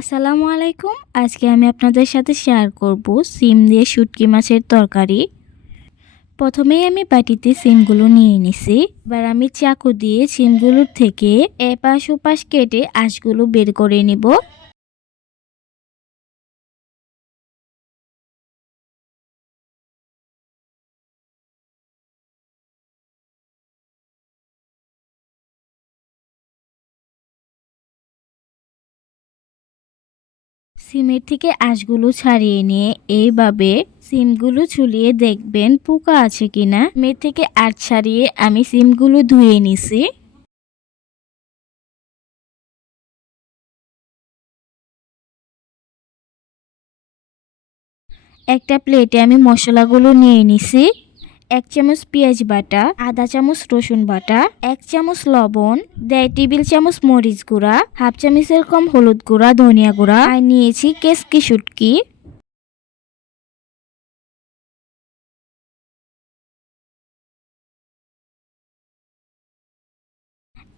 আসসালামু আলাইকুম। আজকে আমি আপনাদের সাথে শেয়ার করব সিম দিয়ে শুটকি মাছের তরকারি। প্রথমেই আমি বাটিতে সিমগুলো নিয়ে নিছি। এবার আমি চাকু দিয়ে সিমগুলোর থেকে এপাশ ওপাশ কেটে আঁশগুলো বের করে নিব। সিমের থেকে আঁশগুলো ছাড়িয়ে নিয়ে এইভাবে সিমগুলো ছুলিয়ে দেখবেন পোকা আছে কিনা। সিমের থেকে আঁশ ছাড়িয়ে আমি সিমগুলো ধুয়ে নিছি। একটা প্লেটে আমি মশলাগুলো নিয়ে নিছি। 1 চামচ পেঁয়াজ বাটা, আধা চামচ রসুন বাটা, 1 চামচ লবণ, 1.5 টেবিল চামচ মরিচ গুঁড়া, হাফ চামচের কম হলুদ গুঁড়া, ধনিয়া গুঁড়া আর নিয়েছি কেসকি শুটকি।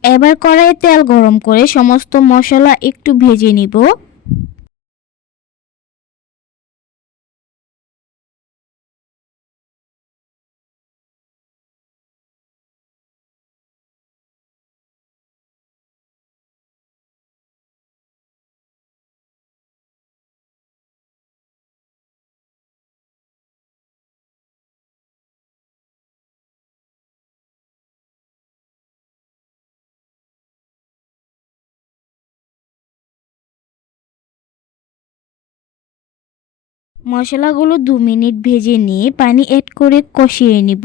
এবার কড়াইয়ে তেল গরম করে সমস্ত মশলা একটু ভেজে নিব। মশলাগুলো 2 মিনিট ভেজে নিয়ে পানি অ্যাড করে কষিয়ে নিব।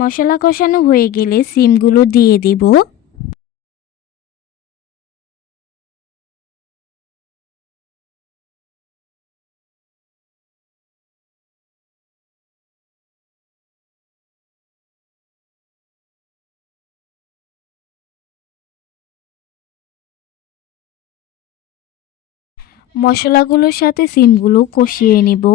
মশলা কষানো হয়ে গেলে সিমগুলো দিয়ে দিব। মশলাগুলোর সাথে সিমগুলো কষিয়ে নিব।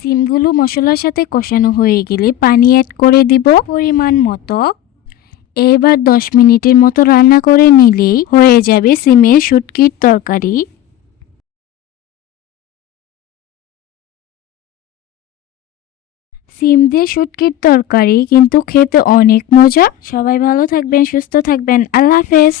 সিমগুলো মশলার সাথে কষানো হয়ে গেলে পানি অ্যাড করে দিব পরিমাণ মতো। এবার 10 মিনিটের মতো রান্না করে নিলেই হয়ে যাবে সিমের শুটকির তরকারি। সিম দিয়ে শুটকির তরকারি কিন্তু খেতে অনেক মজা। সবাই ভালো থাকবেন, সুস্থ থাকবেন। আল্লাহ হাফেজ।